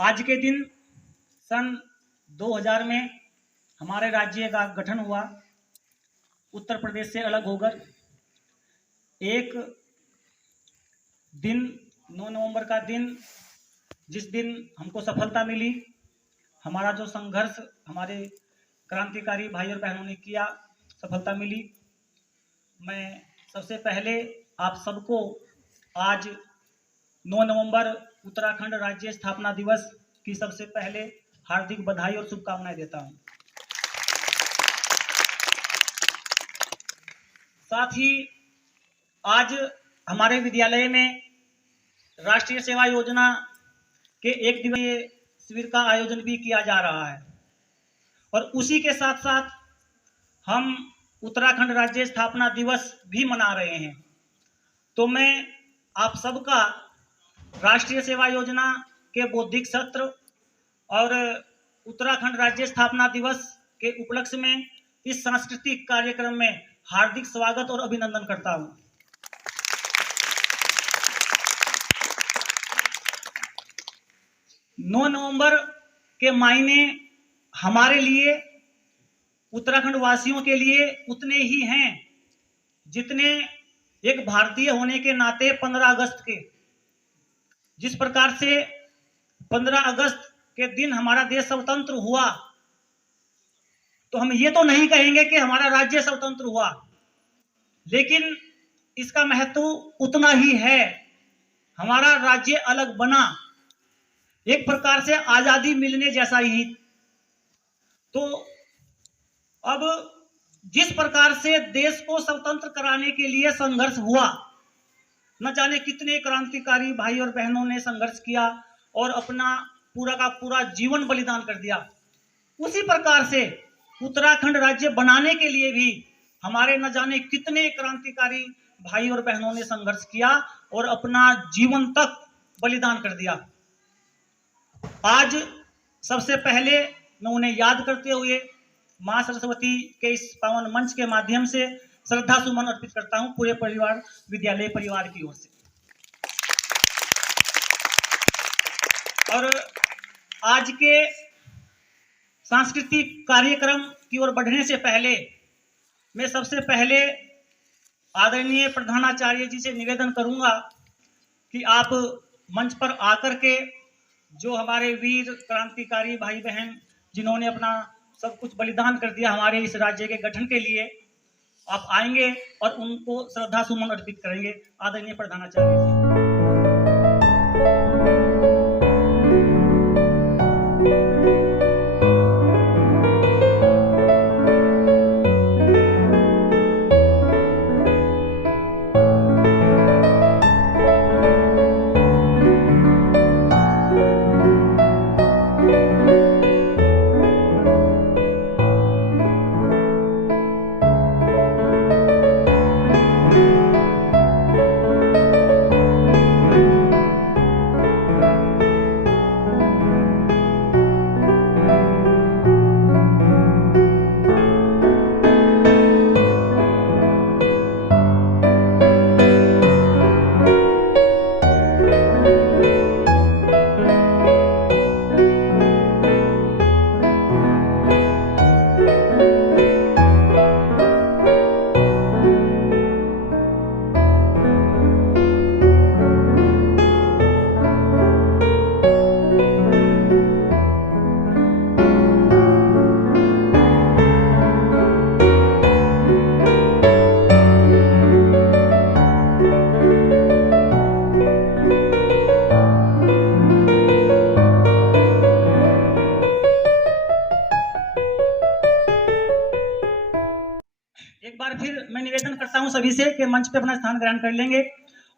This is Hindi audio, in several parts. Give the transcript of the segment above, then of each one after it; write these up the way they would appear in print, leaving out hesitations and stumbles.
आज के दिन सन 2000 में हमारे राज्य का गठन हुआ। उत्तर प्रदेश से अलग होकर एक दिन 9 नवंबर का दिन, जिस दिन हमको सफलता मिली, हमारा जो संघर्ष हमारे क्रांतिकारी भाई और बहनों ने किया, सफलता मिली। मैं सबसे पहले आप सबको आज 9 नवंबर उत्तराखंड राज्य स्थापना दिवस की सबसे पहले हार्दिक बधाई और शुभकामनाएं देता हूं। साथ ही आज हमारे विद्यालय में राष्ट्रीय सेवा योजना के 1 दिवसीय शिविर का आयोजन भी किया जा रहा है और उसी के साथ साथ हम उत्तराखंड राज्य स्थापना दिवस भी मना रहे हैं। तो मैं आप सबका राष्ट्रीय सेवा योजना के बौद्धिक सत्र और उत्तराखंड राज्य स्थापना दिवस के उपलक्ष्य में इस सांस्कृतिक कार्यक्रम में हार्दिक स्वागत और अभिनंदन करता हूं। नौ नवंबर के मायने हमारे लिए, उत्तराखंड वासियों के लिए उतने ही हैं जितने एक भारतीय होने के नाते 15 अगस्त के, जिस प्रकार से 15 अगस्त के दिन हमारा देश स्वतंत्र हुआ, तो हम ये तो नहीं कहेंगे कि हमारा राज्य स्वतंत्र हुआ, लेकिन इसका महत्व उतना ही है। हमारा राज्य अलग बना, एक प्रकार से आजादी मिलने जैसा ही। तो अब जिस प्रकार से देश को स्वतंत्र कराने के लिए संघर्ष हुआ, न जाने कितने क्रांतिकारी भाई और बहनों ने संघर्ष किया और अपना पूरा का पूरा जीवन बलिदान कर दिया, उसी प्रकार से उत्तराखंड राज्य बनाने के लिए भी हमारे न जाने कितने क्रांतिकारी भाई और बहनों ने संघर्ष किया और अपना जीवन तक बलिदान कर दिया। आज सबसे पहले मैं उन्हें याद करते हुए मां सरस्वती के इस पावन मंच के माध्यम से श्रद्धा सुमन अर्पित करता हूं, पूरे परिवार, विद्यालय परिवार की ओर से। और आज के सांस्कृतिक कार्यक्रम की ओर बढ़ने से पहले मैं सबसे पहले आदरणीय प्रधानाचार्य जी से निवेदन करूंगा कि आप मंच पर आकर के जो हमारे वीर क्रांतिकारी भाई बहन जिन्होंने अपना सब कुछ बलिदान कर दिया हमारे इस राज्य के गठन के लिए, आप आएंगे और उनको श्रद्धा सुमन अर्पित करेंगे। आदरणीय प्रधानाचार्य जी। एक बार फिर मैं निवेदन करता हूं सभी से कि मंच पे अपना स्थान ग्रहण कर लेंगे।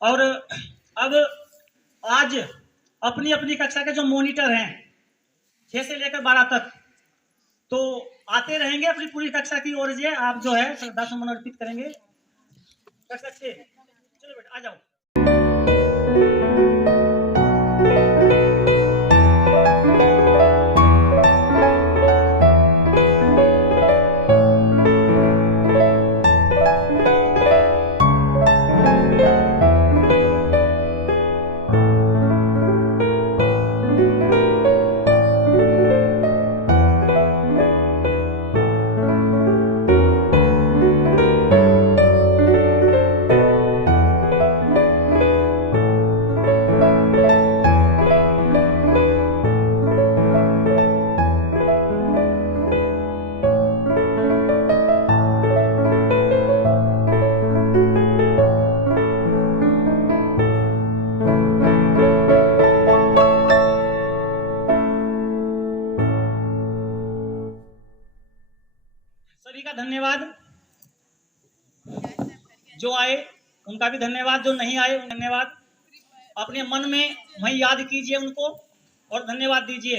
और अब आज अपनी अपनी कक्षा के जो मॉनिटर हैं 6 से लेकर 12 तक, तो आते रहेंगे अपनी पूरी कक्षा की ओर से आप जो है श्रद्धा सुमन अर्पित करेंगे। कक्षा 6, चलो बेटा आ जाओ। जो आए उनका भी धन्यवाद, जो नहीं आए धन्यवाद। अपने मन में वहीं याद कीजिए उनको और धन्यवाद दीजिए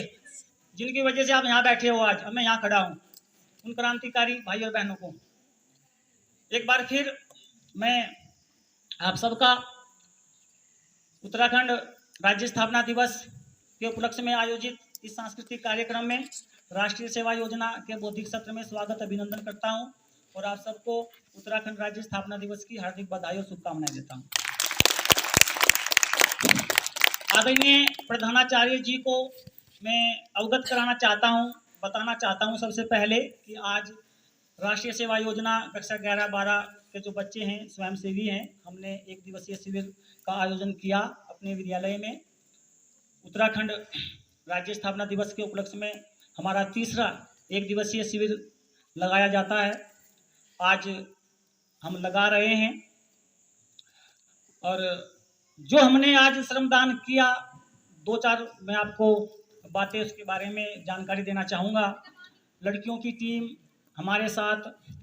जिनकी वजह से आप यहाँ बैठे हो, आज मैं यहाँ खड़ा हूँ, उन क्रांतिकारी भाई और बहनों को। एक बार फिर मैं आप सबका उत्तराखंड राज्य स्थापना दिवस के उपलक्ष्य में आयोजित इस सांस्कृतिक कार्यक्रम में राष्ट्रीय सेवा योजना के बौद्धिक सत्र में स्वागत अभिनंदन करता हूं और आप सबको उत्तराखंड राज्य स्थापना दिवस की हार्दिक बधाई और शुभकामनाएं देता हूं। आदरणीय प्रधानाचार्य जी को मैं अवगत कराना चाहता हूं, बताना चाहता हूं सबसे पहले कि आज राष्ट्रीय सेवा योजना कक्षा 11-12 के जो बच्चे हैं, स्वयंसेवी हैं, हमने एक दिवसीय शिविर का आयोजन किया अपने विद्यालय में। उत्तराखंड राज्य स्थापना दिवस के उपलक्ष्य में हमारा तीसरा एक दिवसीय शिविर लगाया जाता है। आज हम लगा रहे हैं और जो हमने आज श्रमदान किया, 2-4 मैं आपको बातें उसके बारे में जानकारी देना चाहूँगा। लड़कियों की टीम हमारे साथ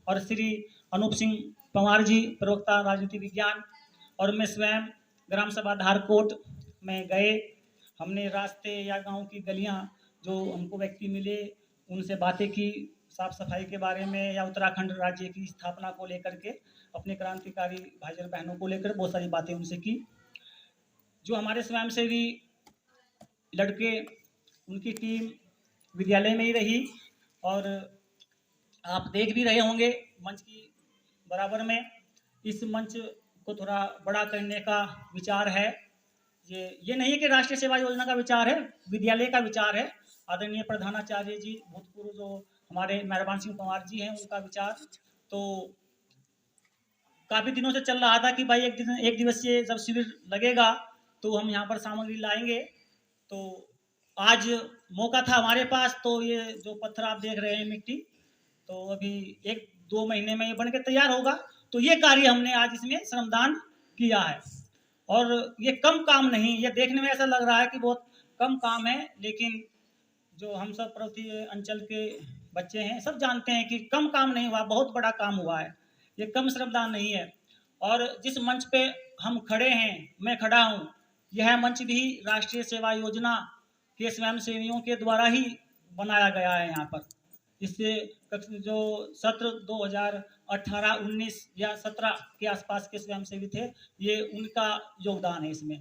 और श्री अनूप सिंह पंवार जी, प्रवक्ता राजनीति विज्ञान, और मैं स्वयं ग्राम सभा धारकोट में गए। हमने रास्ते या गांव की गलियां जो हमको व्यक्ति मिले उनसे बातें की, साफ सफाई के बारे में या उत्तराखंड राज्य की स्थापना को लेकर के, अपने क्रांतिकारी भाई और बहनों को लेकर बहुत सारी बातें उनसे की। जो हमारे स्वयंसेवी लड़के, उनकी टीम विद्यालय में ही रही और आप देख भी रहे होंगे मंच की बराबर में इस मंच को थोड़ा बड़ा करने का विचार है। ये नहीं है कि राष्ट्रीय सेवा योजना का विचार है, विद्यालय का विचार है। आदरणीय प्रधानाचार्य जी, भूतपूर्व जो हमारे मेहरबान सिंह पंवार जी हैं, उनका विचार तो काफ़ी दिनों से चल रहा था कि भाई एक दिवसीय जब शिविर लगेगा तो हम यहाँ पर सामग्री लाएंगे। तो आज मौका था हमारे पास, तो ये जो पत्थर आप देख रहे हैं, मिट्टी, तो अभी 1-2 महीने में ये बन के तैयार होगा। तो ये कार्य हमने आज इसमें श्रमदान किया है और ये कम काम नहीं, ये देखने में ऐसा लग रहा है कि बहुत कम काम है, लेकिन जो हम सब पर्वतीय अंचल के बच्चे हैं सब जानते हैं कि कम काम नहीं हुआ, बहुत बड़ा काम हुआ है, ये कम श्रमदान नहीं है। और जिस मंच पे हम खड़े हैं, मैं खड़ा हूँ, यह मंच भी राष्ट्रीय सेवा योजना के स्वयंसेवियों के द्वारा ही बनाया गया है। यहाँ पर इससे जो सत्र 2018-19 या 17 के आसपास के स्वयंसेवी थे, ये उनका योगदान है इसमें,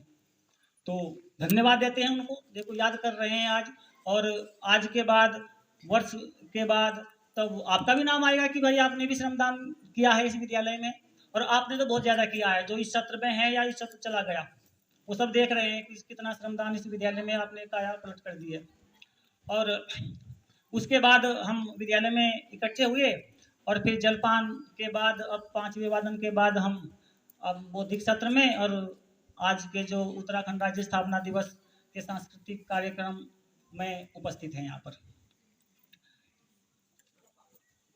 तो धन्यवाद देते हैं उनको। देखो याद कर रहे हैं आज, और आज के बाद, वर्ष के बाद, तब आपका भी नाम आएगा कि भाई आपने भी श्रमदान किया है इस विद्यालय में, और आपने तो बहुत ज़्यादा किया है। जो इस सत्र में है या इस सत्र चला गया, वो सब देख रहे हैं कि कितना श्रमदान इस विद्यालय में आपने काया पलट कर दी है। और उसके बाद हम विद्यालय में इकट्ठे हुए और फिर जलपान के बाद, अब 5वें वादन के बाद हम अब बौद्धिक सत्र में, और आज के जो उत्तराखंड राज्य स्थापना दिवस के सांस्कृतिक कार्यक्रम में उपस्थित हैं। यहाँ पर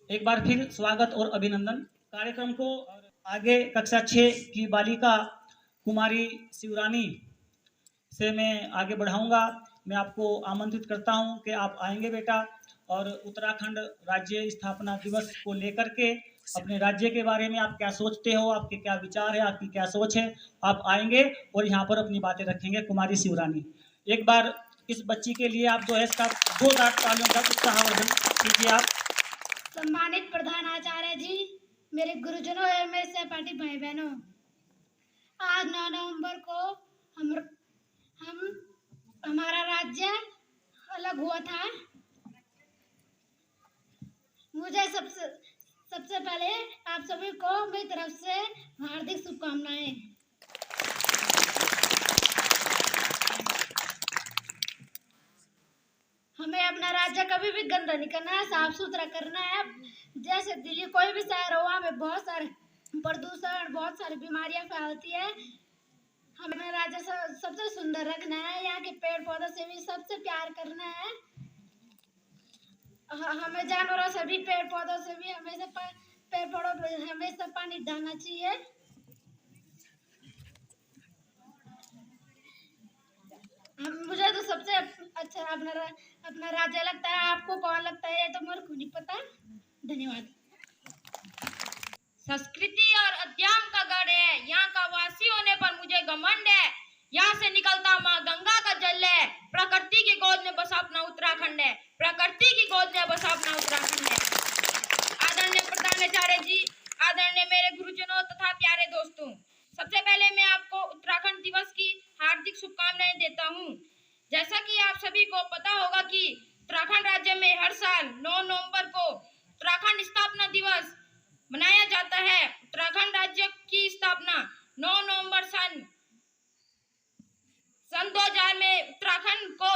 एक बार फिर स्वागत और अभिनंदन। कार्यक्रम को आगे कक्षा 6 की बालिका कुमारी शिवरानी से मैं आगे बढ़ाऊंगा। मैं आपको आमंत्रित करता हूं कि आप आएंगे बेटा, और उत्तराखंड राज्य स्थापना दिवस को लेकर के अपने राज्य के बारे में आप क्या सोचते हो, आपके क्या विचार है, आपकी क्या सोच है, आप आएंगे और यहाँ पर अपनी बातें रखेंगे। कुमारी शिवरानी, एक बार इस बच्ची के लिए आप जो है इसका 2 तालियों का उत्साहवर्धन कीजिए आप। सम्मानित प्रधानाचार्य जी, मेरे गुरुजनों और मेरे सहपाठी भाई बहनों, आज 9 नवंबर को हमारा राज्य अलग हुआ था। मुझे सबसे पहले आप सभी को मेरी तरफ से हार्दिक शुभकामनाएं। हमें अपना राज्य कभी भी गंदा नहीं करना है, साफ सुथरा करना है। जैसे दिल्ली कोई भी शहर हो, वहाँ में बहुत सारे प्रदूषण, बहुत सारी बीमारियां फैलती है। हमें राज्य सबसे सुंदर रखना है, यहाँ के पेड़ पौधों से भी सबसे प्यार करना है। हमें जानवरों से भी, पेड़ पौधों से भी हमेशा पेड़ पौधों पर हमेशा पानी डालना चाहिए। मुझे तो सबसे अच्छा अपना राज्य लगता है। आपको कौन लगता है ये तो मेरे को नहीं पता। धन्यवाद। संस्कृति और अध्यात्म का गढ़ है। यहाँ का वासी होने पर मुझे घमंड है। यहाँ से निकलता माँ गंगा का जल है। प्रकृति की गोद में बसा अपना उत्तराखंड है। प्रकृति की गोद में बसा अपना उत्तराखंड है। आदरणीय प्रधानाचार्य जी, आदरणीय मेरे गुरुजनों तथा प्यारे दोस्तों, सबसे पहले मैं आपको उत्तराखंड दिवस की हार्दिक शुभकामनाएं देता हूँ। जैसा कि आप सभी को पता होगा कि उत्तराखंड राज्य में हर साल 9 नवंबर को उत्तराखंड स्थापना दिवस मनाया जाता है। उत्तराखंड राज्य की स्थापना 9 नवंबर सन 2000 में उत्तराखंड को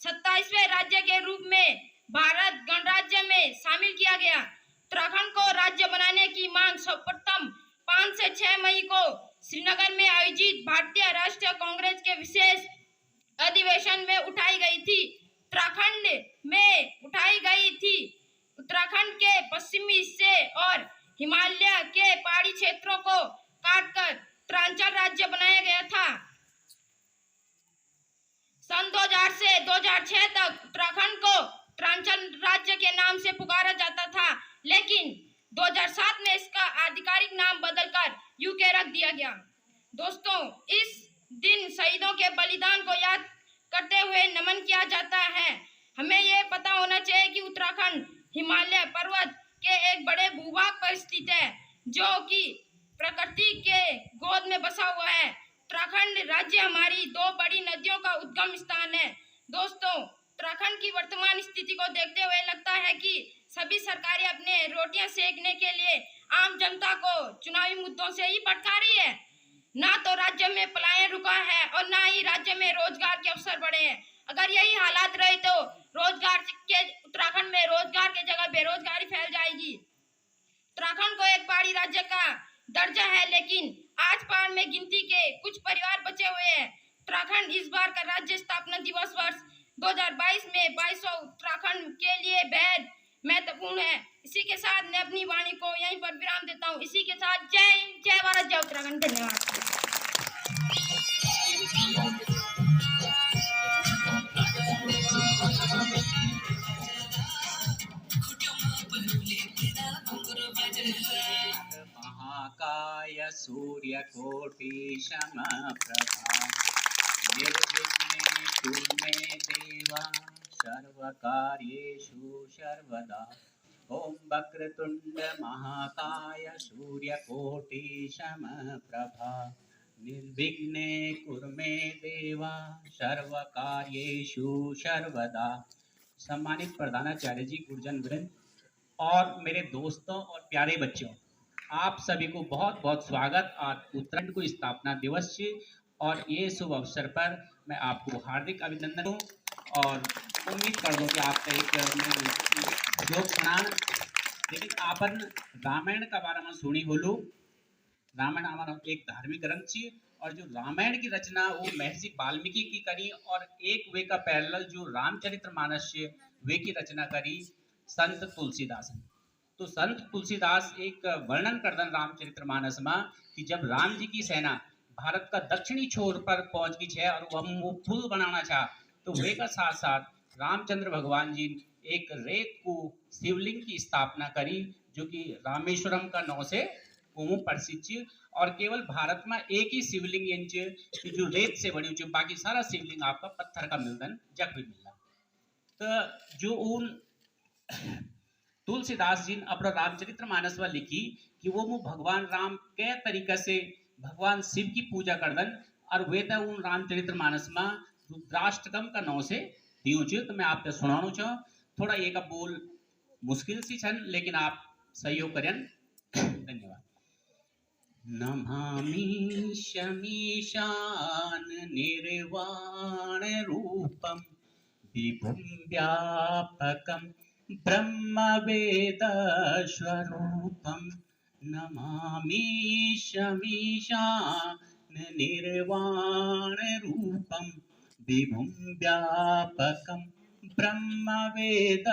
27वें राज्य के रूप में भारत गणराज्य में शामिल किया गया। उत्तराखंड को राज्य बनाने की मांग सर्वप्रथम 5 से 6 मई को श्रीनगर में आयोजित भारतीय राष्ट्रीय कांग्रेस के विशेष अधिवेशन में उठाई गई थी। उत्तराखंड के पश्चिमी हिस्से और हिमालय के पहाड़ी क्षेत्रों को काटकर उत्तरांचल राज्य बनाया गया था। सन 2000 से 2006 तक उत्तराखंड को उत्तरांचल राज्य के नाम से पुकारा जाता था, लेकिन 2007 में इसका आधिकारिक नाम बदलकर यूके रख दिया गया। दोस्तों, इस दिन शहीदों के बलिदान को याद करते हुए नमन किया जाता है। हमें ये पता होना चाहिए कि उत्तराखंड हिमालय पर्वत के एक बड़े भूभाग पर स्थित है, जो कि प्रकृति के गोद में बसा हुआ है। उत्तराखंड राज्य हमारी 2 बड़ी नदियों का उद्गम स्थान है। दोस्तों, उत्तराखंड की वर्तमान स्थिति को देखते हुए लगता है कि सभी सरकारें अपने रोटियां सेकने के लिए आम जनता को चुनावी मुद्दों से ही भटका रही है। ना तो राज्य में पलायन रुका है और ना ही राज्य में रोजगार के अवसर बढ़े हैं। अगर यही हालात रहे तो उत्तराखंड में रोजगार की जगह बेरोजगारी फैल जाएगी। उत्तराखंड को एक पहाड़ी राज्य का दर्जा है, लेकिन आज पहाड़ में गिनती के कुछ परिवार बचे हुए हैं। उत्तराखंड इस बार का राज्य स्थापना दिवस वर्ष 2022 में 2200 उत्तराखंड के लिए बेहद महत्वपूर्ण है। इसी के साथ मैं अपनी वाणी को यहीं पर विराम देता हूँ। इसी के साथ जय हिंद, जय भारत, जय उत्तराखंड। धन्यवाद। महाकाय सूर्यकोटि समप्रभा निर्विघ्ने कुरु मे देवा सर्वकार्येषु सर्वदा। ओम वक्रतुंड महाकाय सूर्यकोटि समप्रभा निर्विघ्ने कुरु मे देवा सर्वकार्येषु सर्वदा। सम्मानित प्रधानाचार्य जी, गुरुजन वृंद और मेरे दोस्तों और प्यारे बच्चों, आप सभी को बहुत बहुत स्वागत आज उत्तराखंड को स्थापना दिवस से। और ये शुभ अवसर पर मैं आपको हार्दिक अभिनंदन दूँ और उम्मीद कर दूँ कि आपका एक श्लोक सुना। लेकिन आपन रामायण का बारे में सुनी बोलूँ। रामायण हमारा एक धार्मिक ग्रंथ छे और जो रामायण की रचना वो महर्षि वाल्मीकि की करी और एक वे का पैरेलल जो रामचरितमानस वे की रचना करी संत तुलसीदास। तो संत तुलसीदास एक वर्णन करदन रामचरितमानस में कि जब राम जी की सेना भारत का दक्षिणी छोर पर पहुंच गई है और वह वो पुल बनाना चाह, तो वे का साथ साथ रामचंद्र भगवान जी एक रेत को शिवलिंग की स्थापना करी, जो कि रामेश्वरम का नाम से प्रसिद्ध। और केवल भारत में एक ही शिवलिंग इंच की जो रेत से बनी हुई, बाकी सारा शिवलिंग आपका पत्थर का मिलदन जग भी मिलना। तो जो उन तुलसीदास जी ने अपना रामचरितमानस में लिखी कि वो भगवान राम के तरीके से भगवान शिव की पूजा करदन और वे तो उन रामचरितमानस में रुद्राष्टकम का नाम से दियो छे। तो मैं आपको सुनाणु छो। थोड़ा एक बोल मुश्किल सी छन, लेकिन आप सहयोग करें। धन्यवाद। नमामि शमीशान निर्वाण रूपम विभुं व्यापकं ब्रह्मवेद स्वरूपं। नमामि शमीशान निर्वाण रूपं विभुं व्यापकं ब्रह्मवेद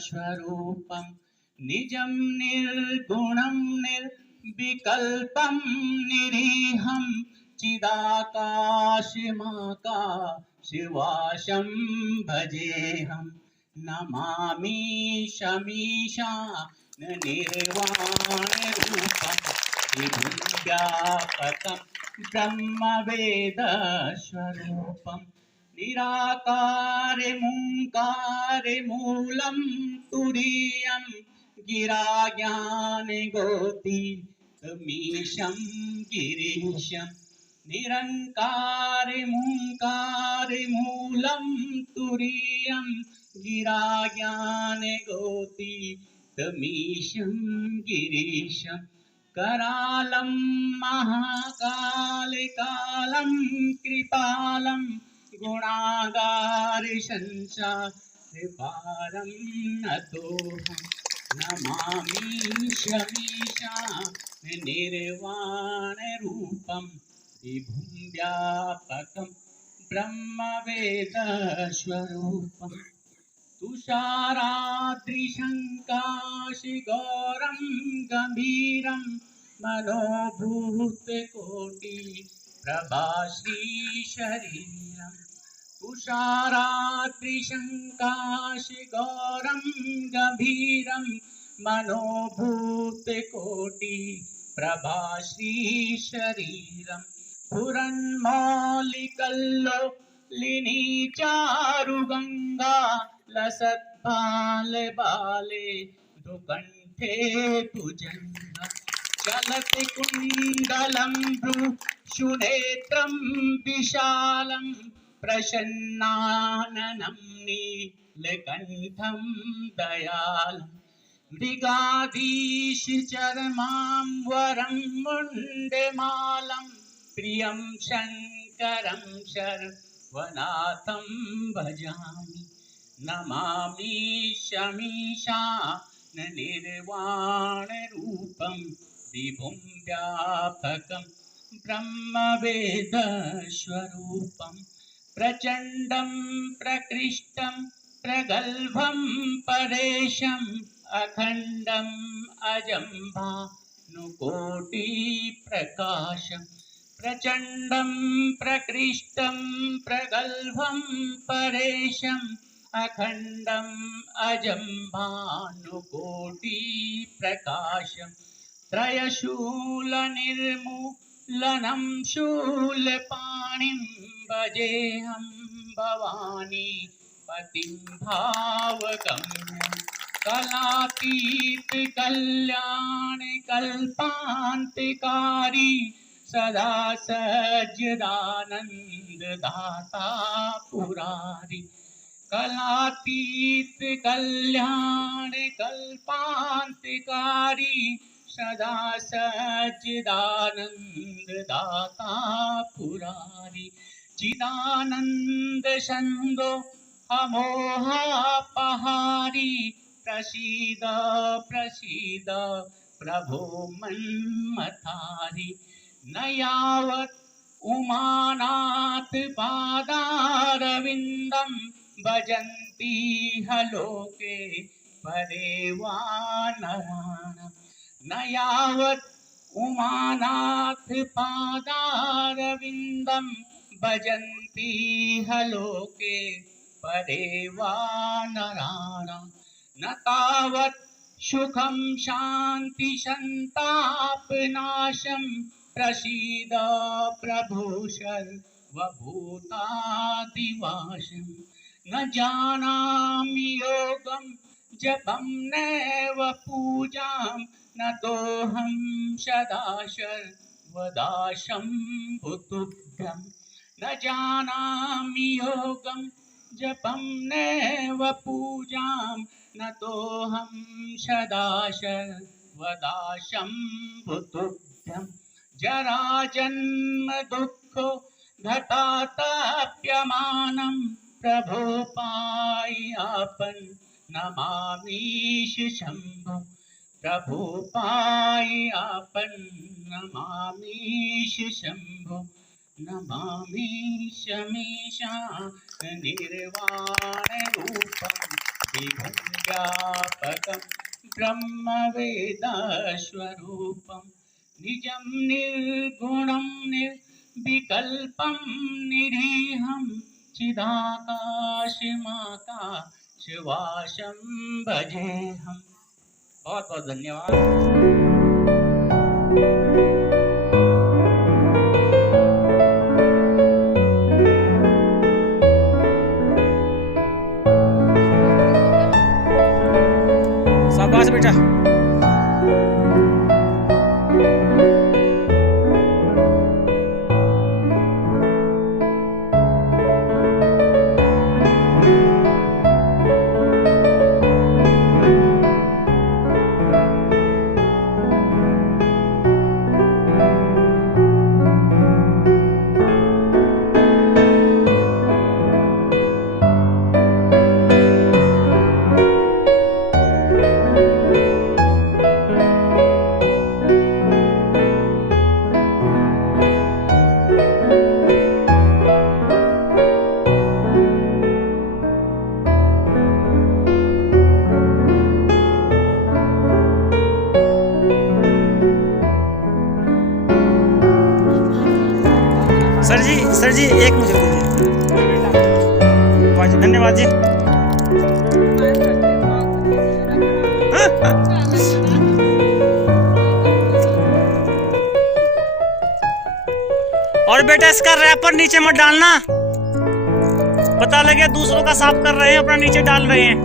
स्वरूपं। निजं निर्गुणं निर्विकल्पं निरीहं चिदाकाशमाकाशवासं भजेऽहं। नमामि शमीशा निर्वाणरूपं विभुं व्यापकं ब्रह्मवेदस्वरूपं निराकारे मूलं तुरीयं गिराज्ञानगोतीतमीशं गिरीशं निरङ्कारे मूलं तुरीयं गिराज्ञानगोतीतमीशं गिरीशं करालं महाकालिकालं कृपालं गुणागारि संसारपारं नतोऽहं नमामि शमीशा निर्वाणरूपं विभुं व्यापकं ब्रह्मवेदस्वरूपम् तुषाराद्रिशङ्काशिगौरं गम्भीरं मनोभूतकोटिप्रभाश्रीशरीरं तुषाराद्रिशङ्काशिगौरं गम्भीरं मनोभूतकोटिप्रभाश्रीशरीरं पुरन्मौलिकल्लोलिनी चारुगङ्गा लसत्पाले बाले दुकण्ठे भुजङ्गा चलति कुण्डलं भ्रूशुनेत्रं विशालं प्रसन्नाननं नीलकण्ठं दयालं मृगाधीशचर्माम्बरं मुण्डमालं प्रियं शङ्करं सर्वनाथं भजामि नमामि शमीशा निर्वाणरूपं विभुं व्यापकं ब्रह्मवेदस्वरूपं प्रचण्डं प्रकृष्टं प्रगल्भं परेशम् अखण्डम् अजं भानुकोटिप्रकाशं प्रचण्डं प्रकृष्टं प्रगल्भं परेशम् अखण्डम् अजं भानुकोटिप्रकाशं त्रयशूलनिर्मूलनं शूलपाणिं भजेऽहं भवानी पतिं भावगम्यं कलातीत कल्याण कल्पान्तिकारी सदा सज्जदानन्द दाता पुरारी कलातीत कल्याण कल्पान्तिकारी सदा सच्चिदानंद दाता पुरारी चिदानंद छंदो अमोहापहारी प्रसीद प्रसीद प्रभो मन्मथारी न यावत् उमानाथ पादारविन्दं भजन्ति हलोके परे वा नराणाम् न यावत् उमानाथ पादारविन्दं भजन्ति हलोके परे वा नराणाम् न तावत् सुखं शान्ति संतापनाशं प्रसीद प्रभो सर्वभूतादिवासं न जानामि योगं जपं नैव पूजां न तोऽहं सदा सर्वदाशं भुतुभ्यं न जानामि योगं जपं नैव पूजां न तोऽहं सदा सर्वदाशं भुतुभ्यं जरा जन्म दुःखो घटाताप्यमानं प्रभो पायापन् नमामीश शम्भो प्रभो पायापन् नमामीश शम्भो नमामि शमीशा निर्वाणरूपं विभुं व्यापकं ब्रह्मवेदस्वरूपं निजं निर्गुणं निर्विकल्पं निरीहं चिदाकाशमाकाशवासं भजेऽहम्। बहुत बहुत धन्यवाद। शाबाश बेटा। सर जी एक मुझे दीजिए। वाह जी, धन्यवाद जी। और बेटा इसका रैपर नीचे मत डालना, पता लगे दूसरों का साफ कर रहे हैं अपना नीचे डाल रहे हैं,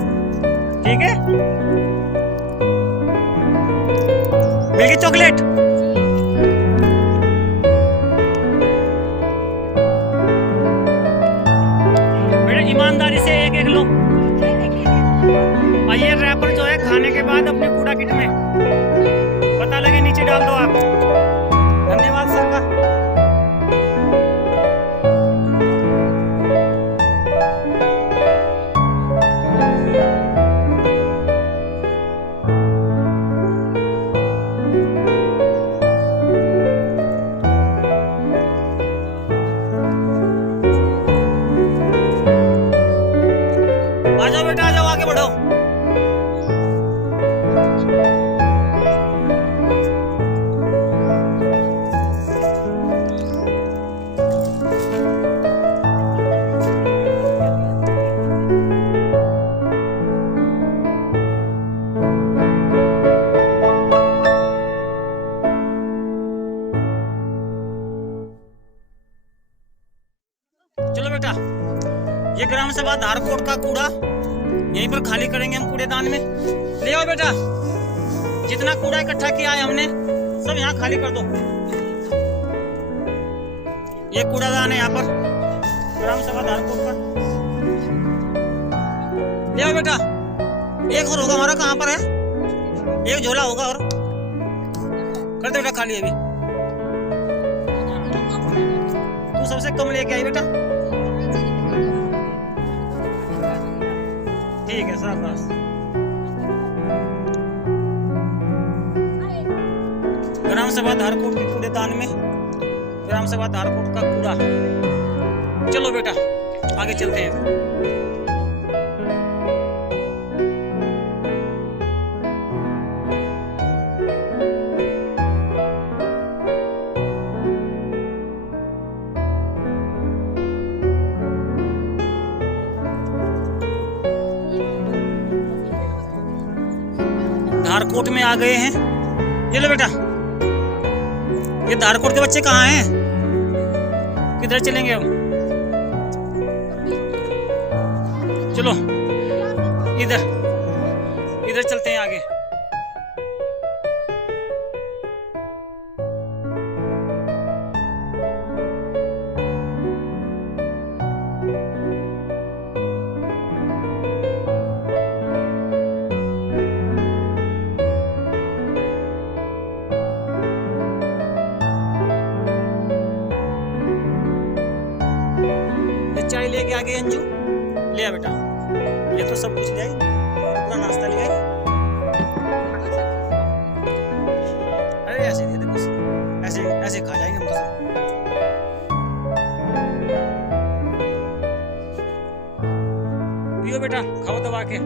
ठीक है? मिल गई चॉकलेट? ईमानदारी से एक एक लो। और ये रैपर जो है खाने के बाद अपने कूड़ा किट में पता लगे नीचे डाल दो आप। धन्यवाद सर का। आ जाओ बेटा, आ जाओ, आगे बढ़ो। चलो बेटा, ये ग्राम सभा धारकोट का कूड़ा यहीं पर खाली करेंगे हम कूड़ेदान में। ले आओ बेटा, जितना कूड़ा इकट्ठा किया है हमने सब यहाँ खाली कर दो। ये कूड़ादान है यहाँ पर ग्राम सभा धारकोट का। ले आओ बेटा, एक और होगा हमारा, कहाँ पर है? एक झोला होगा और कर दे बेटा खाली। अभी तू सबसे कम लेके आई बेटा। ठीक है शाबाश। ग्राम सभा धारकोट के कूड़ेदान में ग्राम सभा धारकोट का कूड़ा। चलो बेटा आगे चलते हैं। धारकोट में आ गए हैं। ये लो बेटा, ये धारकोट के बच्चे कहाँ हैं? किधर चलेंगे हम? चलो इधर इधर चलते हैं आगे। चाय लेके आ गए अंजू। ले आ बेटा, ये तो सब कुछ ले आई, पूरा नाश्ता ले आई। अरे ऐसे दे दे बस, ऐसे ऐसे खा जाएंगे हम तो सब। पियो बेटा, खाओ दबा के।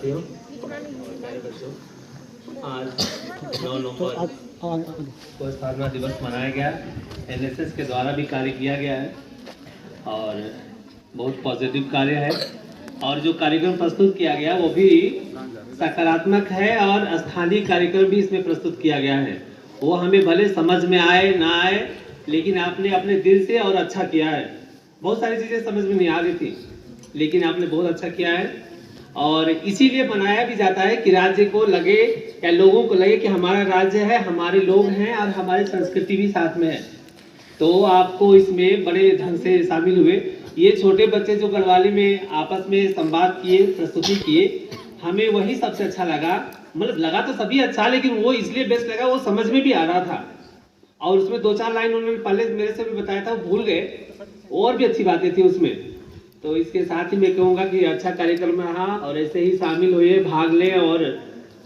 साथियों, प्यारे बच्चों, आज 9 नवंबर को स्थापना दिवस मनाया गया। एनएसएस के द्वारा भी कार्य किया गया है और बहुत पॉजिटिव कार्य है और जो कार्यक्रम प्रस्तुत किया गया वो भी सकारात्मक है और स्थानीय कार्यक्रम भी इसमें प्रस्तुत किया गया है। वो हमें भले समझ में आए ना आए, लेकिन आपने अपने दिल से और अच्छा किया है। बहुत सारी चीज़ें समझ में नहीं आ रही थी, लेकिन आपने बहुत अच्छा किया है और इसीलिए बनाया भी जाता है कि राज्य को लगे या लोगों को लगे कि हमारा राज्य है, हमारे लोग हैं और हमारी संस्कृति भी साथ में है। तो आपको इसमें बड़े ढंग से शामिल हुए। ये छोटे बच्चे जो गढ़वाली में आपस में संवाद किए, प्रस्तुति किए, हमें वही सबसे अच्छा लगा। मतलब लगा तो सभी अच्छा, लेकिन वो इसलिए बेस्ट लगा, वो समझ में भी आ रहा था और उसमें 2-4 लाइन उन्होंने पहले मेरे से भी बताया था, वो भूल गए, और भी अच्छी बातें थी उसमें। तो इसके साथ ही मैं कहूँगा कि अच्छा कार्यक्रम रहा और ऐसे ही शामिल हुए, भाग लें और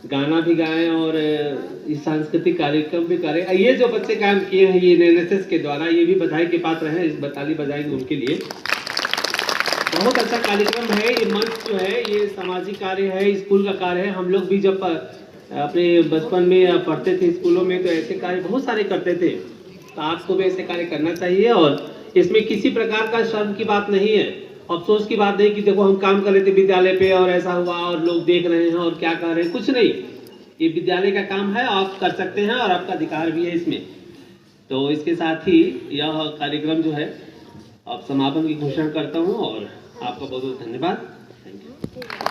गाना भी गाएं और इस सांस्कृतिक कार्यक्रम भी करें। ये जो बच्चे काम किए हैं ये एनएसएस के द्वारा, ये भी बधाई के पात्र हैं, इस ताली बजाएंगे उनके लिए। बहुत अच्छा कार्यक्रम है। ये मंच जो है ये सामाजिक कार्य है, स्कूल का कार्य है। हम लोग भी जब अपने बचपन में पढ़ते थे स्कूलों में तो ऐसे कार्य बहुत सारे करते थे, तो आपको भी ऐसे कार्य करना चाहिए और इसमें किसी प्रकार का शर्म की बात नहीं है, अफसोस की बात नहीं कि देखो हम काम कर रहे थे विद्यालय पे और ऐसा हुआ और लोग देख रहे हैं और क्या कर रहे हैं, कुछ नहीं। ये विद्यालय का काम है, आप कर सकते हैं और आपका अधिकार भी है इसमें। तो इसके साथ ही यह कार्यक्रम जो है अब समापन की घोषणा करता हूँ और आपका बहुत बहुत धन्यवाद। Thank you.